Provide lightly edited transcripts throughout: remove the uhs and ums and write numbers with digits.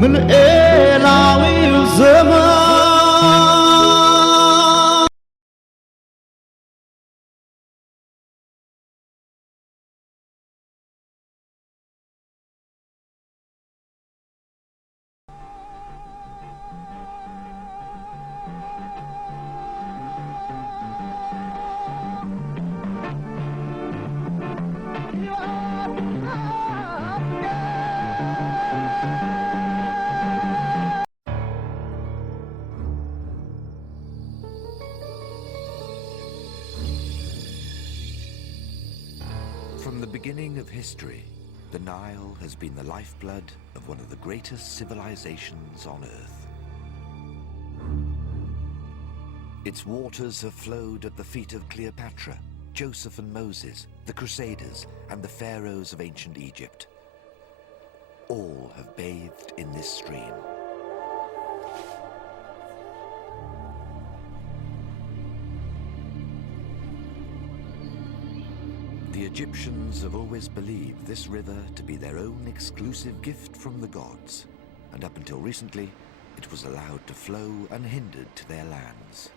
ምልኤላዊው ዘመን From the beginning of history, the Nile has been the lifeblood of one of the greatest civilizations on Earth. Its waters have flowed at the feet of Cleopatra, Joseph and Moses, the Crusaders, and the pharaohs of ancient Egypt. All have bathed in this stream. The Egyptians have always believed this river to be their own exclusive gift from the gods, and up until recently, it was allowed to flow unhindered to their lands.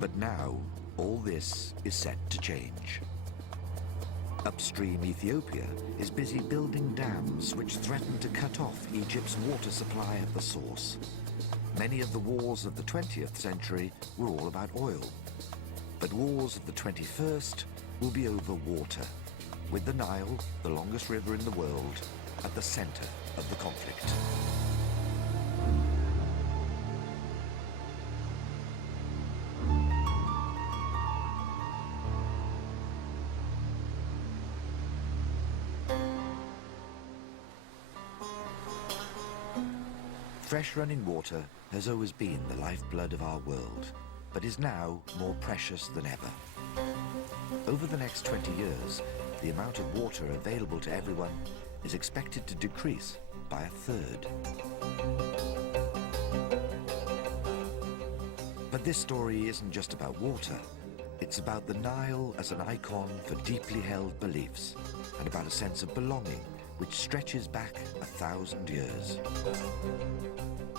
But now, all this is set to change. Upstream Ethiopia is busy building dams which threaten to cut off Egypt's water supply at the source. Many of the wars of the 20th century were all about oil, but wars of the 21st will be over water, with the Nile, the longest river in the world, at the center of the conflict. Fresh running water has always been the lifeblood of our world, but is now more precious than ever. Over the next 20 years, the amount of water available to everyone is expected to decrease by a third. But this story isn't just about water. It's about the Nile as an icon for deeply held beliefs, and about a sense of belonging which stretches back 1,000 years.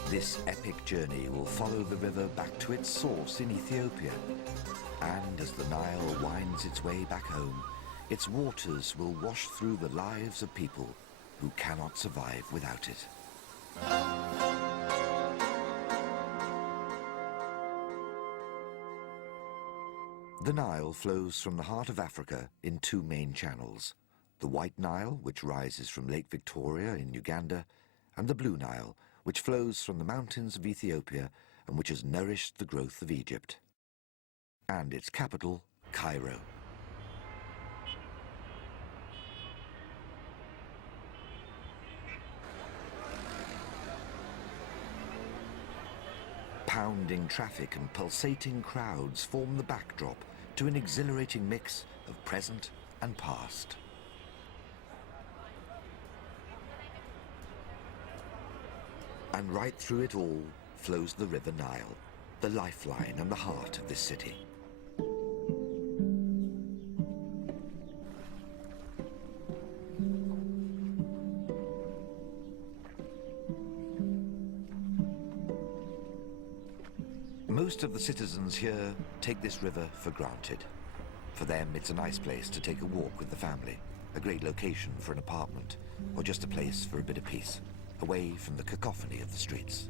This epic journey will follow the river back to its source in Ethiopia, and as the Nile winds its way back home, its waters will wash through the lives of people who cannot survive without it. The Nile flows from the heart of Africa in two main channels: the White Nile, which rises from Lake Victoria in Uganda, and the Blue Nile, which flows from the mountains of Ethiopia and which has nourished the growth of Egypt. And its capital, Cairo. Pounding traffic and pulsating crowds form the backdrop to an exhilarating mix of present and past. And right through it all flows the River Nile, the lifeline and the heart of this city. Most of the citizens here take this river for granted. For them, it's a nice place to take a walk with the family, a great location for an apartment, or just a place for a bit of peace, away from the cacophony of the streets.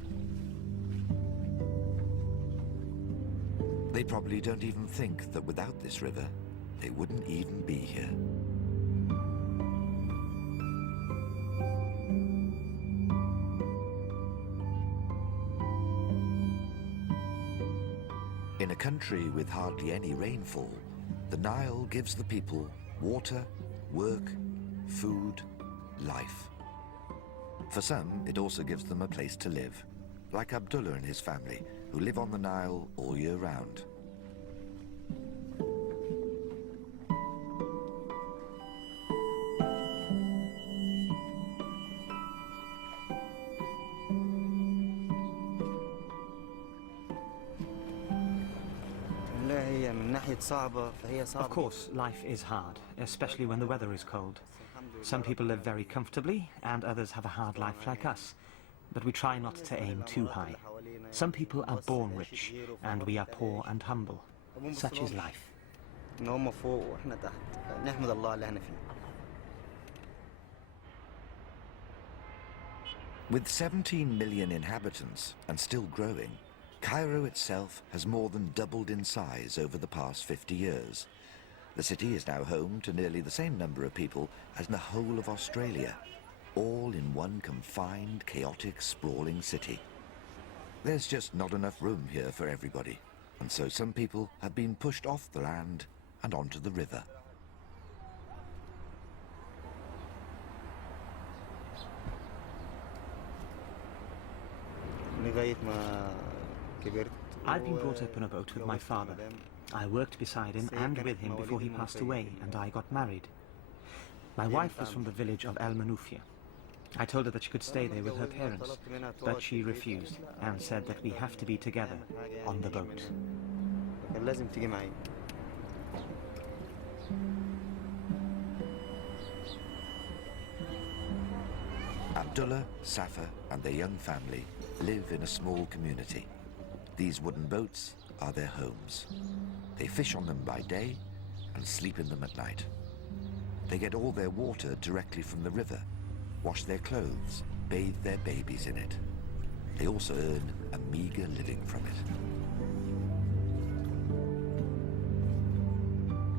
They probably don't even think that without this river, they wouldn't even be here. In a country with hardly any rainfall, the Nile gives the people water, work, food, life. For some, it also gives them a place to live, like Abdullah and his family, who live on the Nile all year round. Of course, life is hard, especially when the weather is cold. Some people live very comfortably, and others have a hard life like us. But we try not to aim too high. Some people are born rich, and we are poor and humble. Such is life. With 17 million inhabitants and still growing, Cairo itself has more than doubled in size over the past 50 years. The city is now home to nearly the same number of people as the whole of Australia, all in one confined, chaotic, sprawling city. There's just not enough room here for everybody, and so some people have been pushed off the land and onto the river. I've been brought up on a boat with my father. I worked beside him and with him before he passed away, and I got married. My wife was from the village of El Manufia. I told her that she could stay there with her parents, but she refused and said that we have to be together on the boat. Abdullah, Safa and their young family live in a small community. These wooden boats are their homes. They fish on them by day and sleep in them at night. They get all their water directly from the river, wash their clothes, bathe their babies in it. They also earn a meager living from it.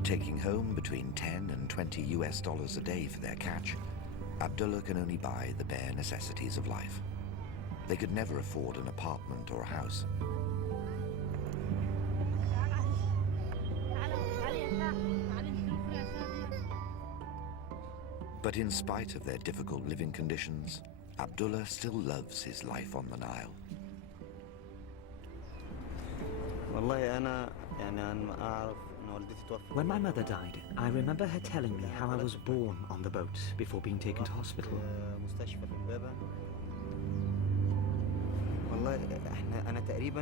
Taking home between 10 and 20 US dollars a day for their catch, Abdullah can only buy the bare necessities of life. They could never afford an apartment or a house. But in spite of their difficult living conditions, Abdullah still loves his life on the Nile. When my mother died, I remember her telling me how I was born on the boat before being taken to hospital.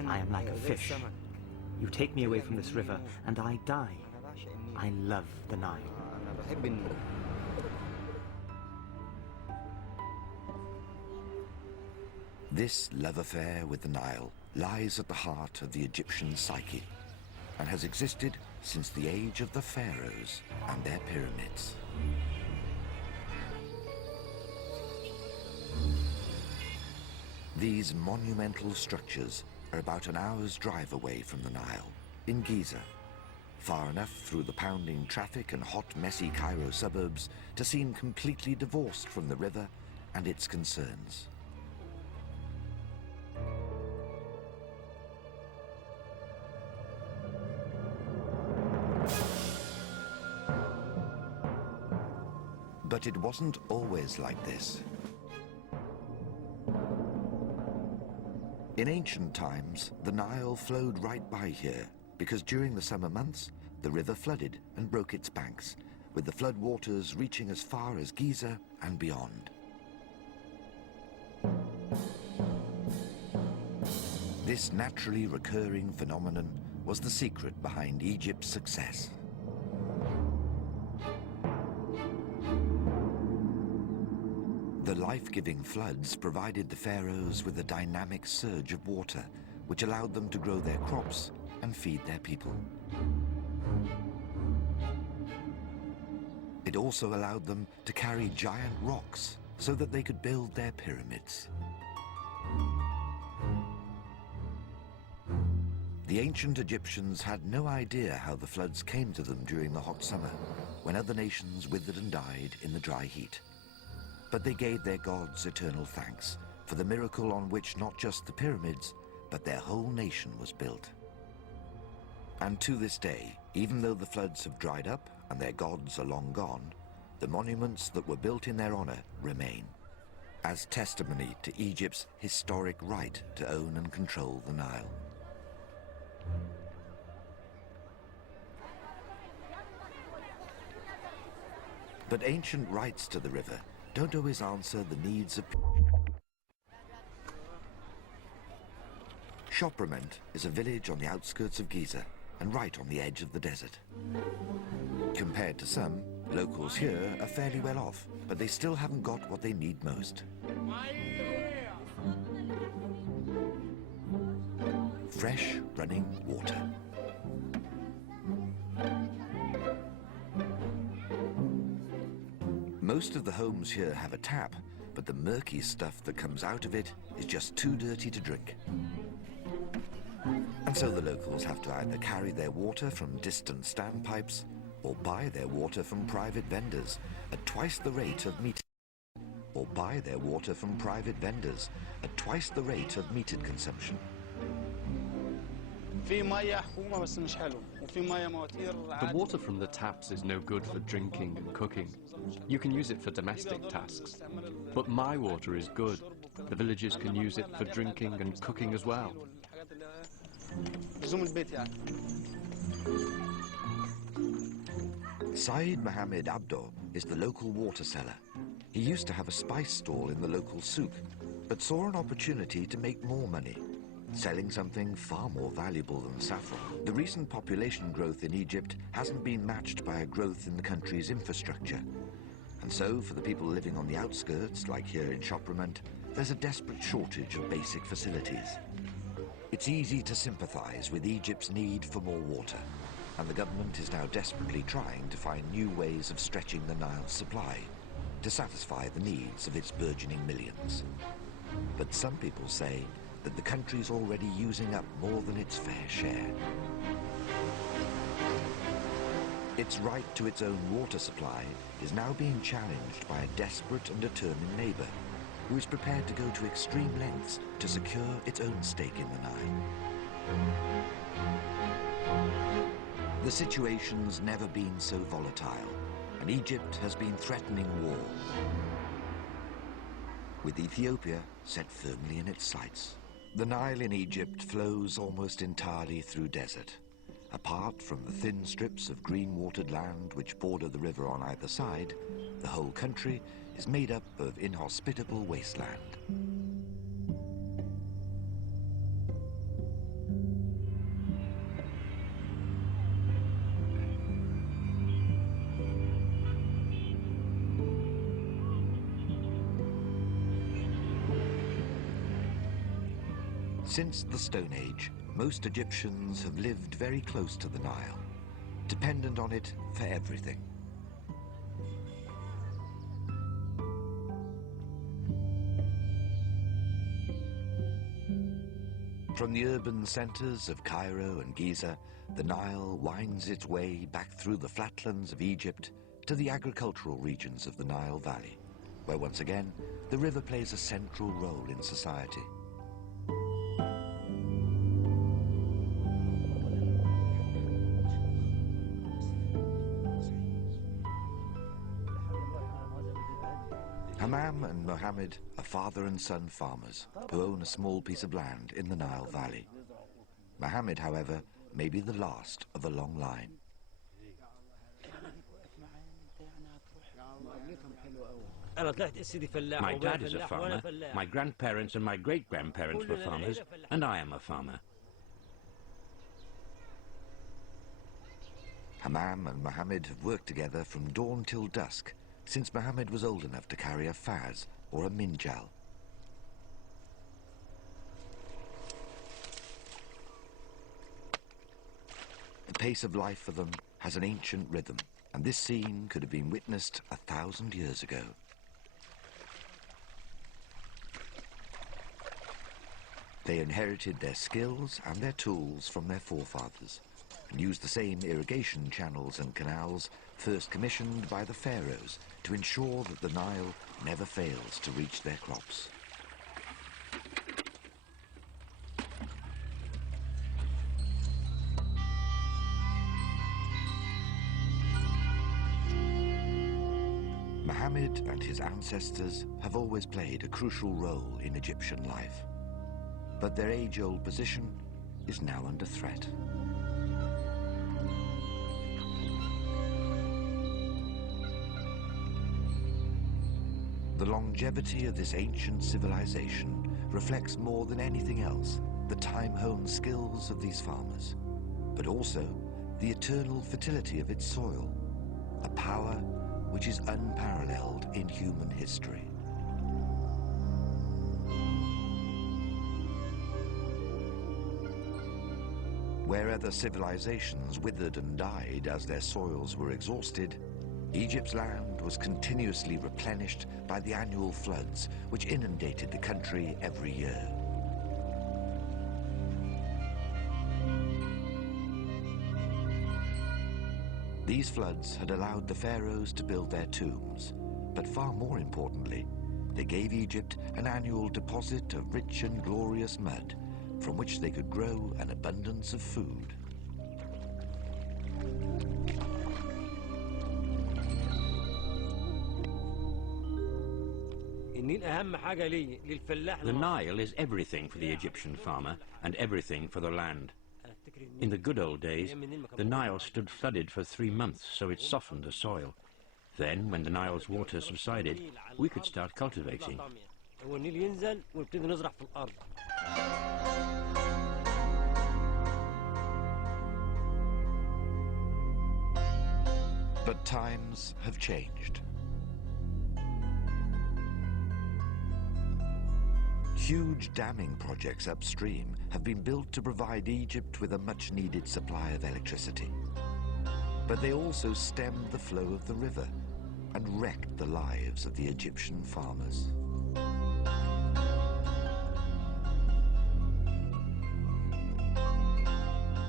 I am like a fish. You take me away from this river and I die. I love the Nile. This love affair with the Nile lies at the heart of the Egyptian psyche and has existed since the age of the pharaohs and their pyramids. These monumental structures are about an hour's drive away from the Nile, in Giza, far enough through the pounding traffic and hot, messy Cairo suburbs to seem completely divorced from the river and its concerns. But it wasn't always like this. In ancient times, the Nile flowed right by here because during the summer months, the river flooded and broke its banks, with the flood waters reaching as far as Giza and beyond. This naturally recurring phenomenon was the secret behind Egypt's success. The life-giving floods provided the pharaohs with a dynamic surge of water, which allowed them to grow their crops and feed their people. It also allowed them to carry giant rocks so that they could build their pyramids. The ancient Egyptians had no idea how the floods came to them during the hot summer, when other nations withered and died in the dry heat. But they gave their gods eternal thanks for the miracle on which not just the pyramids, but their whole nation was built. And to this day, even though the floods have dried up and their gods are long gone, the monuments that were built in their honor remain, as testimony to Egypt's historic right to own and control the Nile. But ancient rights to the river don't always answer the needs of people. Shoprament is a village on the outskirts of Giza, and right on the edge of the desert. Compared to some, locals here are fairly well off, but they still haven't got what they need most. Fresh running water. Most of the homes here have a tap, but the murky stuff that comes out of it is just too dirty to drink. And so the locals have to either carry their water from distant standpipes or buy their water from private vendors at twice the rate of metered consumption. The water from the taps is no good for drinking and cooking. You can use it for domestic tasks. But my water is good. The villagers can use it for drinking and cooking as well. Saeed Mohammed Abdo is the local water seller. He used to have a spice stall in the local souk, but saw an opportunity to make more money, selling something far more valuable than saffron. The recent population growth in Egypt hasn't been matched by a growth in the country's infrastructure. And so, for the people living on the outskirts, like here in Shopramant, there's a desperate shortage of basic facilities. It's easy to sympathize with Egypt's need for more water, and the government is now desperately trying to find new ways of stretching the Nile's supply to satisfy the needs of its burgeoning millions. But some people say that the country's already using up more than its fair share. Its right to its own water supply is now being challenged by a desperate and determined neighbor who is prepared to go to extreme lengths to secure its own stake in the Nile. The situation's never been so volatile, and Egypt has been threatening war, with Ethiopia set firmly in its sights. The Nile in Egypt flows almost entirely through desert. Apart from the thin strips of green-watered land which border the river on either side, the whole country is made up of inhospitable wasteland. Since the Stone Age, most Egyptians have lived very close to the Nile, dependent on it for everything. From the urban centers of Cairo and Giza, the Nile winds its way back through the flatlands of Egypt to the agricultural regions of the Nile Valley, where once again, the river plays a central role in society. Hammam and Mohammed are father and son farmers who own a small piece of land in the Nile Valley. Mohammed, however, may be the last of a long line. My dad is a farmer, my grandparents and my great-grandparents were farmers, and I am a farmer. Hammam and Mohammed have worked together from dawn till dusk, since Mohammed was old enough to carry a faz or a minjal. The pace of life for them has an ancient rhythm, and this scene could have been witnessed 1,000 years ago. They inherited their skills and their tools from their forefathers, and used the same irrigation channels and canals first commissioned by the pharaohs to ensure that the Nile never fails to reach their crops. Mohammed and his ancestors have always played a crucial role in Egyptian life, but their age-old position is now under threat. The longevity of this ancient civilization reflects more than anything else the time-honed skills of these farmers. but also the eternal fertility of its soil, a power which is unparalleled in human history. Where other civilizations withered and died as their soils were exhausted, Egypt's land was continuously replenished by the annual floods which inundated the country every year. These floods had allowed the pharaohs to build their tombs, but far more importantly, they gave Egypt an annual deposit of rich and glorious mud from which they could grow an abundance of food. The Nile is everything for the Egyptian farmer and everything for the land. In the good old days, the Nile stood flooded for 3 months, so it softened the soil. Then, when the Nile's water subsided, we could start cultivating. But times have changed. Huge damming projects upstream have been built to provide Egypt with a much-needed supply of electricity. But they also stemmed the flow of the river and wrecked the lives of the Egyptian farmers.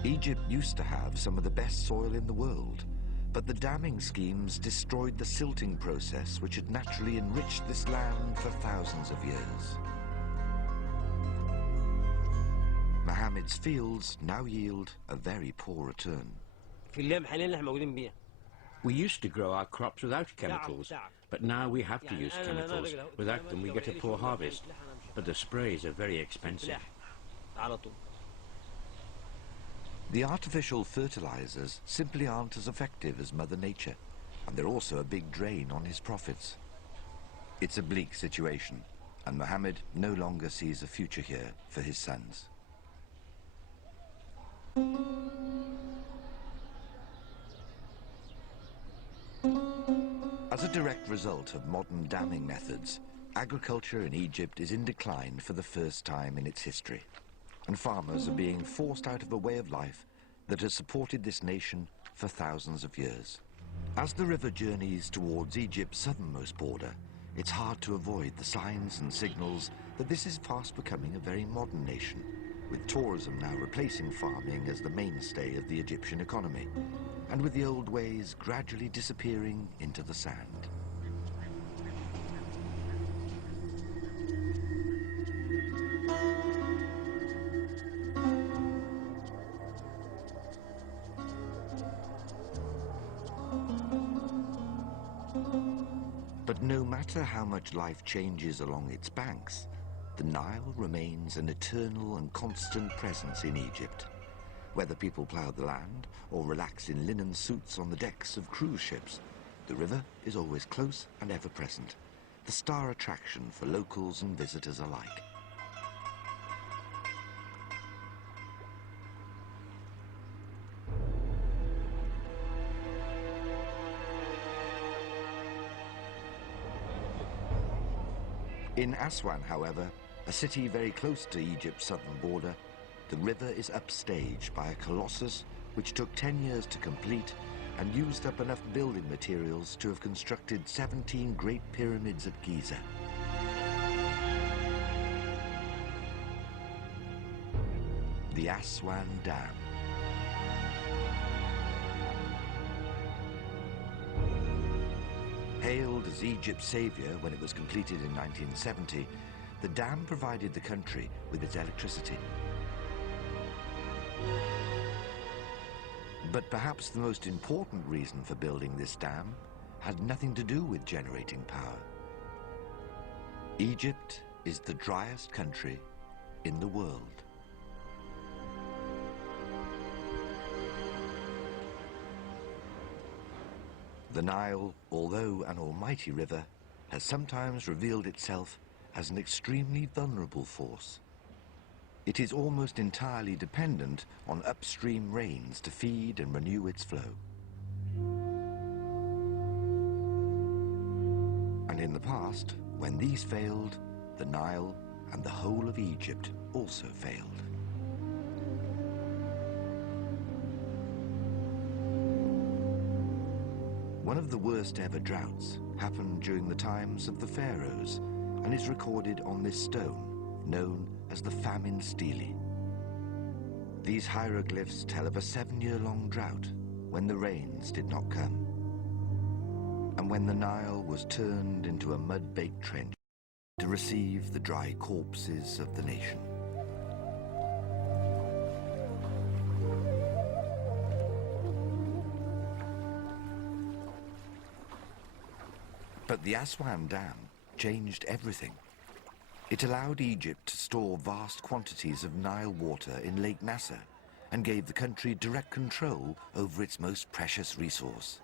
Egypt used to have some of the best soil in the world, but the damming schemes destroyed the silting process which had naturally enriched this land for thousands of years. Mohammed's fields now yield a very poor return. We used to grow our crops without chemicals, but now we have to use chemicals. Without them we get a poor harvest, but the sprays are very expensive. The artificial fertilizers simply aren't as effective as Mother Nature, and they're also a big drain on his profits. It's a bleak situation, and Mohammed no longer sees a future here for his sons. As a direct result of modern damming methods, agriculture in Egypt is in decline for the first time in its history, and farmers are being forced out of a way of life that has supported this nation for thousands of years. As the river journeys towards Egypt's southernmost border, it's hard to avoid the signs and signals that this is fast becoming a very modern nation, with tourism now replacing farming as the mainstay of the Egyptian economy, and with the old ways gradually disappearing into the sand. But no matter how much life changes along its banks, the Nile remains an eternal and constant presence in Egypt. Whether people plough the land or relax in linen suits on the decks of cruise ships, the river is always close and ever present, the star attraction for locals and visitors alike. In Aswan, however, a city very close to Egypt's southern border, the river is upstaged by a colossus which took 10 years to complete and used up enough building materials to have constructed 17 great pyramids at Giza. The Aswan Dam. Hailed as Egypt's savior when it was completed in 1970, the dam provided the country with its electricity. But perhaps the most important reason for building this dam had nothing to do with generating power. Egypt is the driest country in the world. The Nile, although an almighty river, has sometimes revealed itself as an extremely vulnerable force. It is almost entirely dependent on upstream rains to feed and renew its flow. And in the past, when these failed, the Nile and the whole of Egypt also failed. One of the worst ever droughts happened during the times of the pharaohs and is recorded on this stone, known as the famine stele. These hieroglyphs tell of a 7-year-long drought when the rains did not come, and when the Nile was turned into a mud-baked trench to receive the dry corpses of the nation. But the Aswan Dam changed everything. It allowed Egypt to store vast quantities of Nile water in Lake Nasser and gave the country direct control over its most precious resource.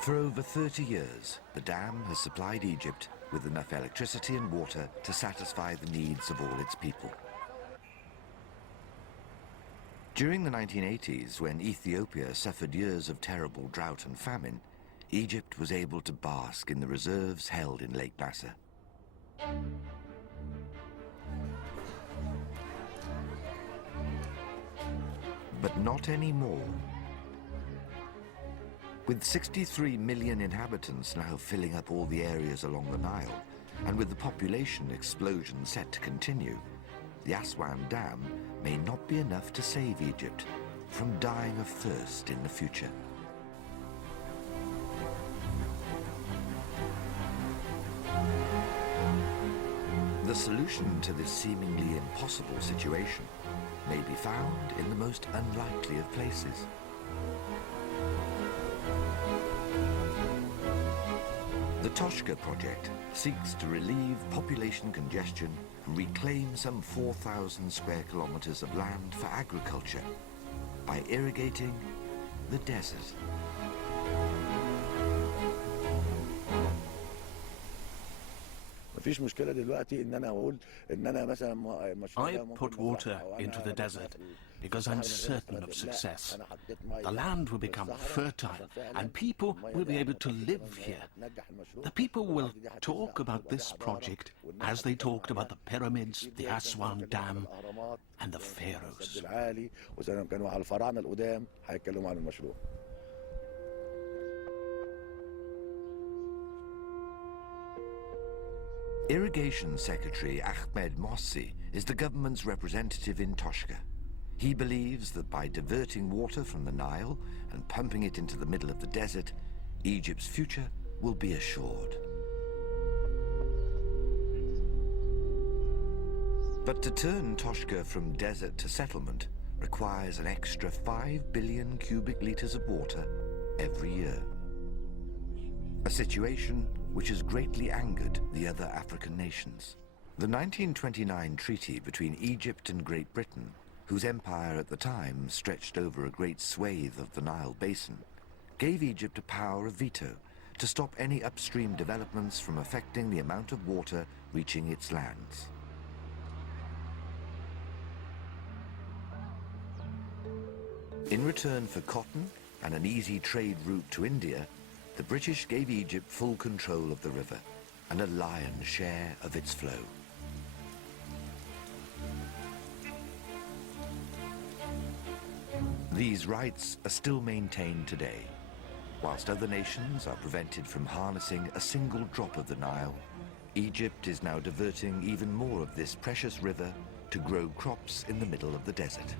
For over 30 years, the dam has supplied Egypt with enough electricity and water to satisfy the needs of all its people. During the 1980s, when Ethiopia suffered years of terrible drought and famine, Egypt was able to bask in the reserves held in Lake Nasser. But not anymore. With 63 million inhabitants now filling up all the areas along the Nile, and with the population explosion set to continue, the Aswan Dam may not be enough to save Egypt from dying of thirst in the future. The solution to this seemingly impossible situation may be found in the most unlikely of places. The Toshka project seeks to relieve population congestion and reclaim some 4,000 square kilometers of land for agriculture by irrigating the desert. I put water into the desert because I'm certain of success. The land will become fertile and people will be able to live here. The people will talk about this project as they talked about the pyramids, the Aswan Dam, and the pharaohs. Irrigation Secretary Ahmed Mossi is the government's representative in Toshka. He believes that by diverting water from the Nile and pumping it into the middle of the desert, Egypt's future will be assured. But to turn Toshka from desert to settlement requires an extra 5 billion cubic liters of water every year. A situation which has greatly angered the other African nations. The 1929 treaty between Egypt and Great Britain, whose empire at the time stretched over a great swathe of the Nile basin, gave Egypt a power of veto to stop any upstream developments from affecting the amount of water reaching its lands. In return for cotton and an easy trade route to India, the British gave Egypt full control of the river and a lion's share of its flow. These rights are still maintained today. Whilst other nations are prevented from harnessing a single drop of the Nile, Egypt is now diverting even more of this precious river to grow crops in the middle of the desert.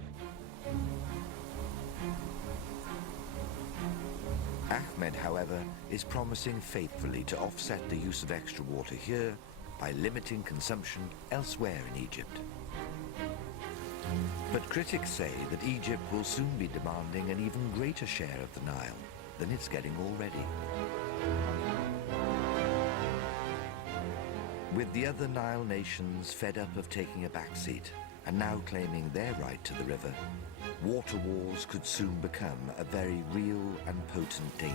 Ahmed, however, is promising faithfully to offset the use of extra water here by limiting consumption elsewhere in Egypt. But critics say that Egypt will soon be demanding an even greater share of the Nile than it's getting already. With the other Nile nations fed up of taking a backseat and now claiming their right to the river, water wars could soon become a very real and potent danger.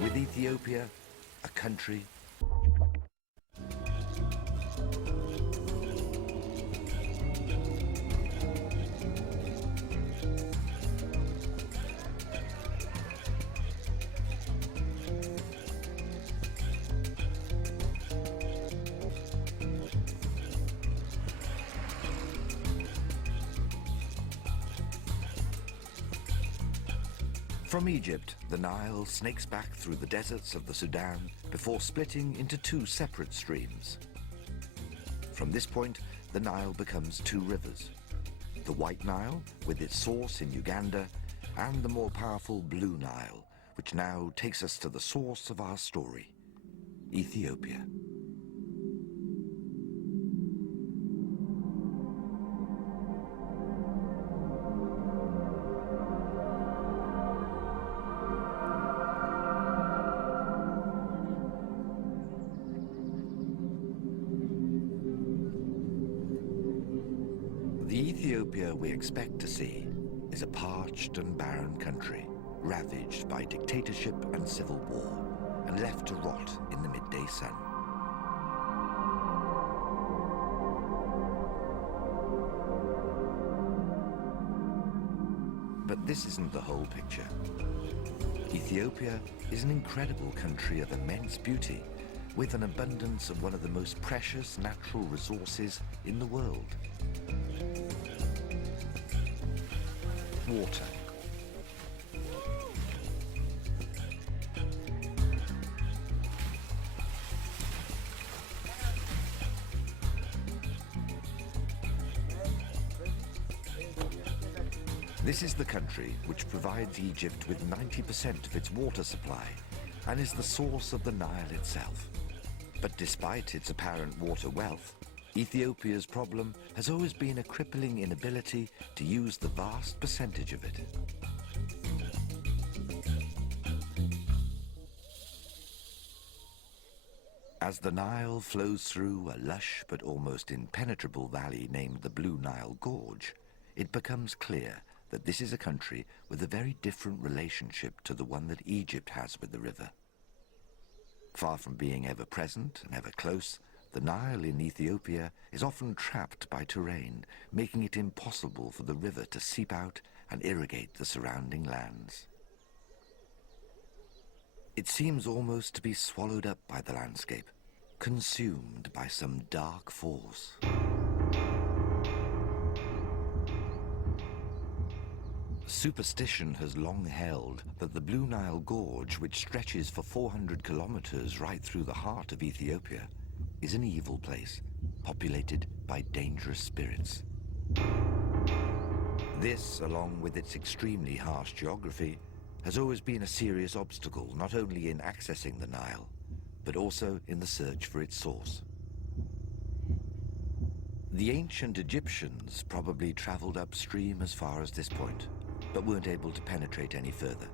With Ethiopia, a country. From Egypt, the Nile snakes back through the deserts of the Sudan before splitting into two separate streams. From this point, the Nile becomes two rivers: the White Nile, with its source in Uganda, and the more powerful Blue Nile, which now takes us to the source of our story, Ethiopia. The Ethiopia we expect to see is a parched and barren country, ravaged by dictatorship and civil war, and left to rot in the midday sun. But this isn't the whole picture. Ethiopia is an incredible country of immense beauty, with an abundance of one of the most precious natural resources in the world: water. This is the country which provides Egypt with 90% of its water supply and is the source of the Nile itself. But despite its apparent water wealth, Ethiopia's problem has always been a crippling inability to use the vast percentage of it. As the Nile flows through a lush but almost impenetrable valley named the Blue Nile Gorge, it becomes clear that this is a country with a very different relationship to the one that Egypt has with the river. Far from being ever present and ever close, the Nile in Ethiopia is often trapped by terrain, making it impossible for the river to seep out and irrigate the surrounding lands. It seems almost to be swallowed up by the landscape, consumed by some dark force. Superstition has long held that the Blue Nile Gorge, which stretches for 400 kilometers right through the heart of Ethiopia, is an evil place, populated by dangerous spirits. This, along with its extremely harsh geography, has always been a serious obstacle, not only in accessing the Nile, but also in the search for its source. The ancient Egyptians probably traveled upstream as far as this point, but weren't able to penetrate any further.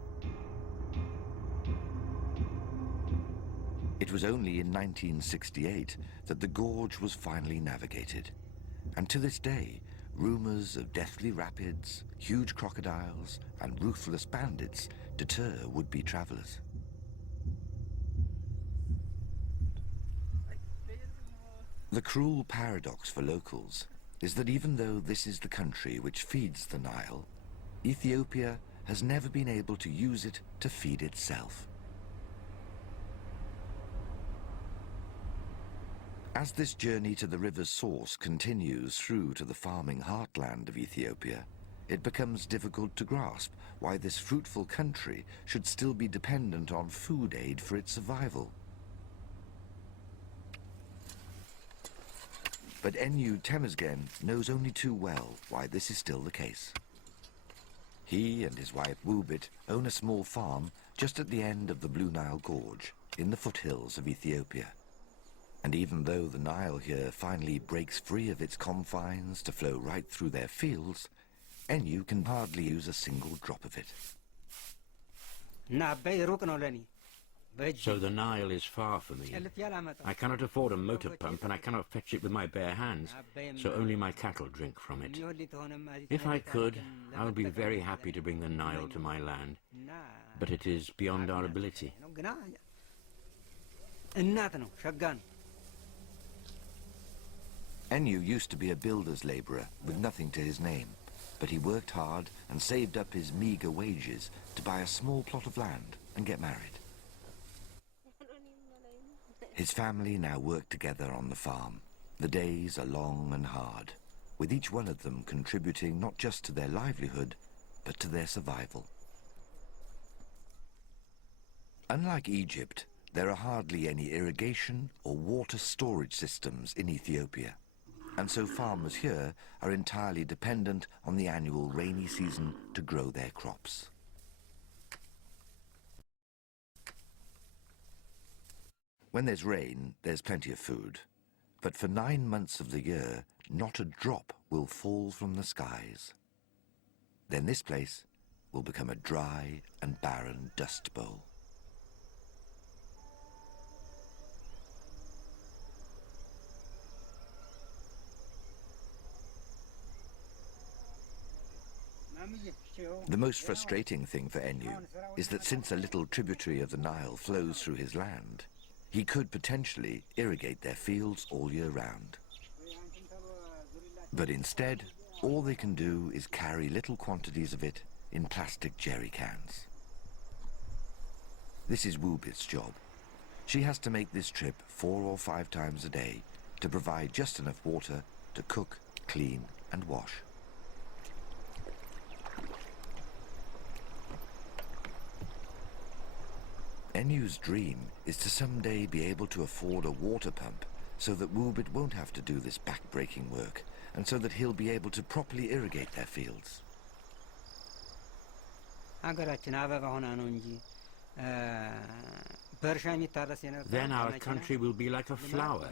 It was only in 1968 that the gorge was finally navigated, and to this day, rumors of deathly rapids, huge crocodiles, and ruthless bandits deter would-be travelers. The cruel paradox for locals is that even though this is the country which feeds the Nile, Ethiopia has never been able to use it to feed itself. As this journey to the river's source continues through to the farming heartland of Ethiopia, it becomes difficult to grasp why this fruitful country should still be dependent on food aid for its survival. But Enyu Temesgen knows only too well why this is still the case. He and his wife Wubit own a small farm just at the end of the Blue Nile Gorge in the foothills of Ethiopia. And even though the Nile here finally breaks free of its confines to flow right through their fields, Enyu can hardly use a single drop of it. So the Nile is far for me. I cannot afford a motor pump and I cannot fetch it with my bare hands, so only my cattle drink from it. If I could, I would be very happy to bring the Nile to my land, but it is beyond our ability. እናት ነው ሸጋ ነው Enyu used to be a builder's labourer with nothing to his name, but he worked hard and saved up his meagre wages to buy a small plot of land and get married. His family now work together on the farm. The days are long and hard, with each one of them contributing not just to their livelihood, but to their survival. Unlike Egypt, there are hardly any irrigation or water storage systems in Ethiopia, and so farmers here are entirely dependent on the annual rainy season to grow their crops. When there's rain, there's plenty of food, but for 9 months of the year, not a drop will fall from the skies. Then this place will become a dry and barren dust bowl. The most frustrating thing for Enyu is that since a little tributary of the Nile flows through his land, he could potentially irrigate their fields all year round. But instead, all they can do is carry little quantities of it in plastic jerry cans. This is Wubit's job. She has to make this trip 4 or 5 times a day to provide just enough water to cook, clean, and wash. Enyu's dream is to someday be able to afford a water pump so that Wubit won't have to do this back-breaking work, and so that he'll be able to properly irrigate their fields. Then our country will be like a flower.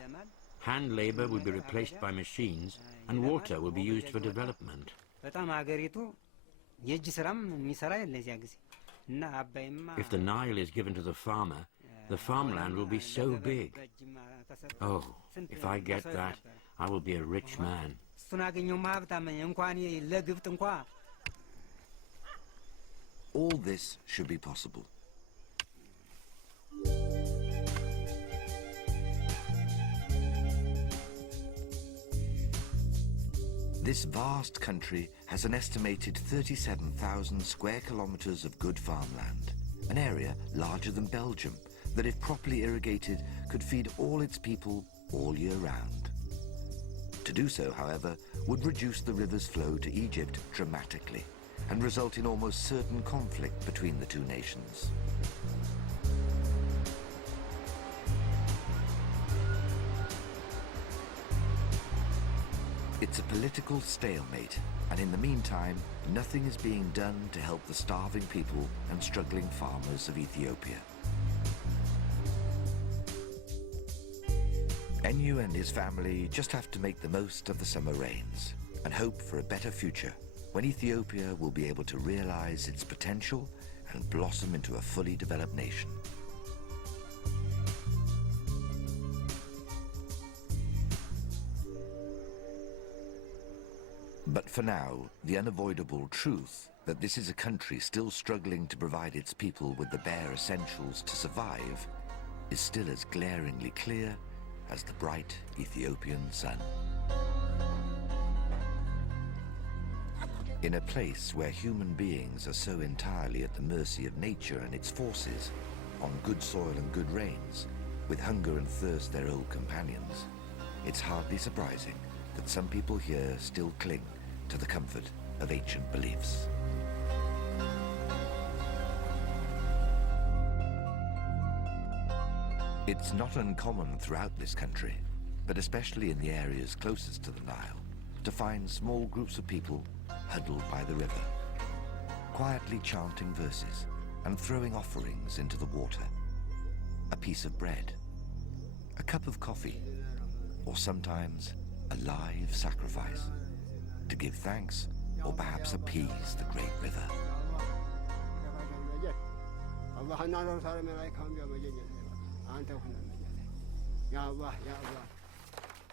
Hand labor will be replaced by machines, and water will be used for development. If the Nile is given to the farmer, the farmland will be so big. Oh, if I get that, I will be a rich man. All this should be possible. This vast country has an estimated 37,000 square kilometers of good farmland, an area larger than Belgium that, if properly irrigated, could feed all its people all year round. To do so, however, would reduce the river's flow to Egypt dramatically and result in almost certain conflict between the two nations. It's a political stalemate, and in the meantime, nothing is being done to help the starving people and struggling farmers of Ethiopia. Enyu and his family just have to make the most of the summer rains and hope for a better future when Ethiopia will be able to realize its potential and blossom into a fully developed nation. But for now, the unavoidable truth that this is a country still struggling to provide its people with the bare essentials to survive is still as glaringly clear as the bright Ethiopian sun. In a place where human beings are so entirely at the mercy of nature and its forces, on good soil and good rains, with hunger and thirst their old companions, it's hardly surprising that some people here still cling to the comfort of ancient beliefs. It's not uncommon throughout this country, but especially in the areas closest to the Nile, to find small groups of people huddled by the river, quietly chanting verses and throwing offerings into the water. A piece of bread, a cup of coffee, or sometimes a live sacrifice, to give thanks or perhaps appease the great river.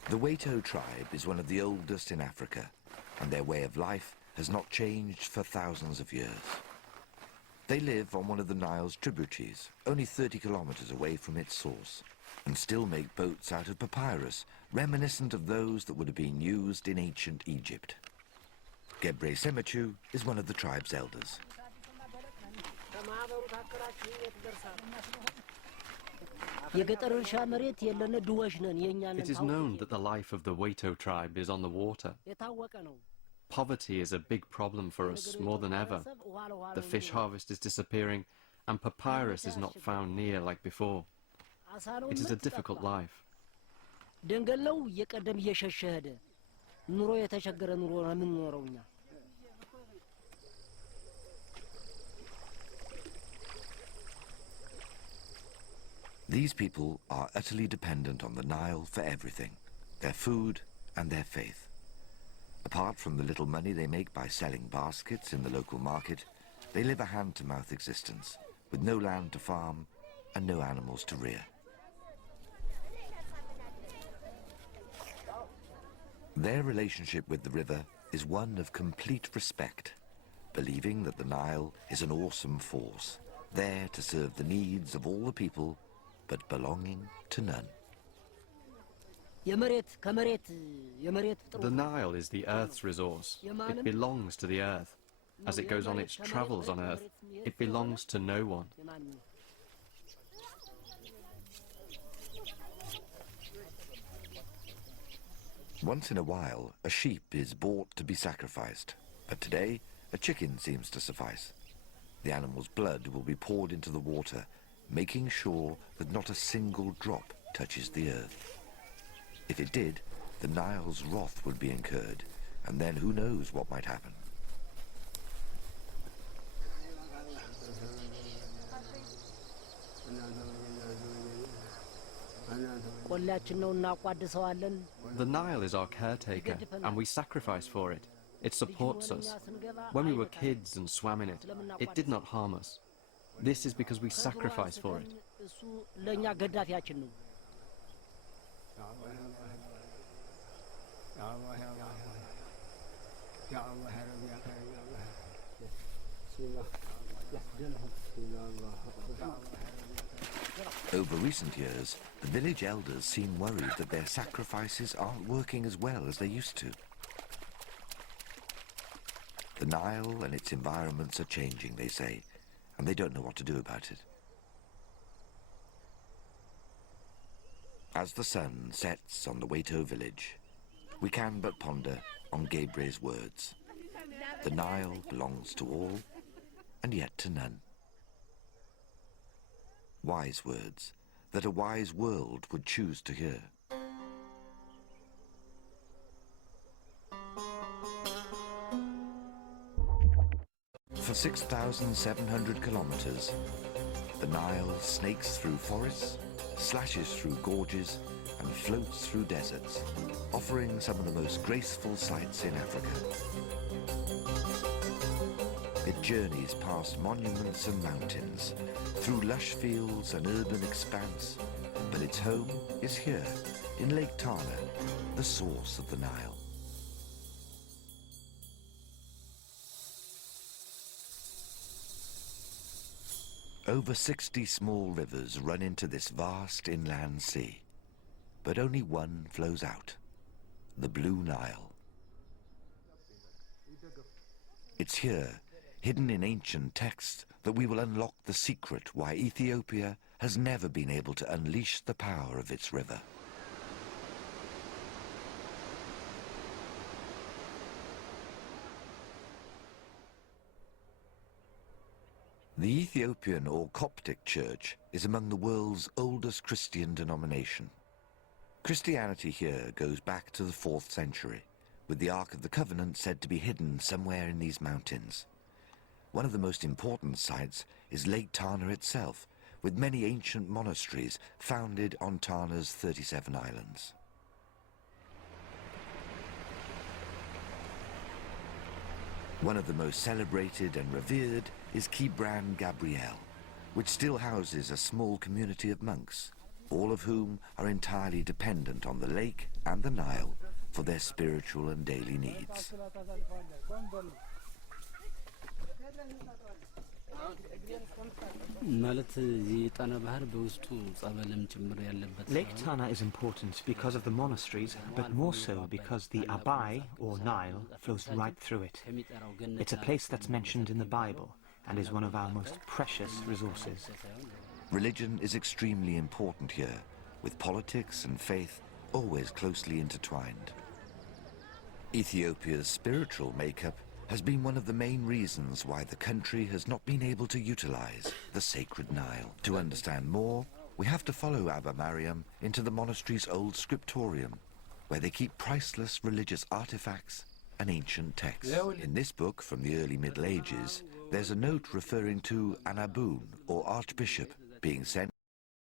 The Waito tribe is one of the oldest in Africa, and their way of life has not changed for thousands of years. They live on one of the Nile's tributaries, only 30 kilometers away from its source. and still make boats out of papyrus, reminiscent of those that would have been used in ancient Egypt. Gebre Semechu is one of the tribe's elders. It is known that the life of the Waito tribe is on the water. Poverty is a big problem for us more than ever. The fish harvest is disappearing, and papyrus is not found near like before. It is a difficult life. These people are utterly dependent on the Nile for everything, their food and their faith. Apart from the little money they make by selling baskets in the local market, they live a hand-to-mouth existence, with no land to farm and no animals to rear. Their relationship with the river is one of complete respect, believing that the Nile is an awesome force, there to serve the needs of all the people, but belonging to none. The Nile is the Earth's resource. It belongs to the Earth. As it goes on its travels on Earth, it belongs to no one. Once in a while, a sheep is bought to be sacrificed, but today, a chicken seems to suffice. The animal's blood will be poured into the water, making sure that not a single drop touches the earth. If it did, the Nile's wrath would be incurred, and then who knows what might happen. The Nile is our caretaker, and we sacrifice for it. It supports us. When we were kids and swam in it, it did not harm us. This is because we sacrifice for it. Over recent years, the village elders seem worried that their sacrifices aren't working as well as they used to. The Nile and its environments are changing, they say, and they don't know what to do about it. As the sun sets on the Waito village, we can but ponder on Gebre's words. The Nile belongs to all, and yet to none. Wise words that a wise world would choose to hear. For 6,700 kilometers, the Nile snakes through forests, slashes through gorges, and floats through deserts, offering some of the most graceful sights in Africa. It journeys past monuments and mountains, through lush fields and urban expanse, but its home is here, in Lake Tana, the source of the Nile. Over 60 small rivers run into this vast inland sea, but only one flows out, the Blue Nile. It's here, hidden in ancient texts, that we will unlock the secret why Ethiopia has never been able to unleash the power of its river. The Ethiopian or Coptic Church is among the world's oldest Christian denomination. Christianity here goes back to the 4th century, with the Ark of the Covenant said to be hidden somewhere in these mountains. One of the most important sites is Lake Tana itself, with many ancient monasteries founded on Tana's 37 islands. One of the most celebrated and revered is Kibran Gabriel, which still houses a small community of monks, all of whom are entirely dependent on the lake and the Nile for their spiritual and daily needs. Lake Tana is important because of the monasteries, but more so because the Abai, or Nile, flows right through it. It's a place that's mentioned in the Bible and is one of our most precious resources. Religion is extremely important here, with politics and faith always closely intertwined. Ethiopia's spiritual makeup has been one of the main reasons why the country has not been able to utilize the sacred Nile. To understand more, we have to follow Abba Mariam into the monastery's old scriptorium, where they keep priceless religious artifacts and ancient texts. In this book from the early Middle Ages, there's a note referring to an Abun, or archbishop, being sent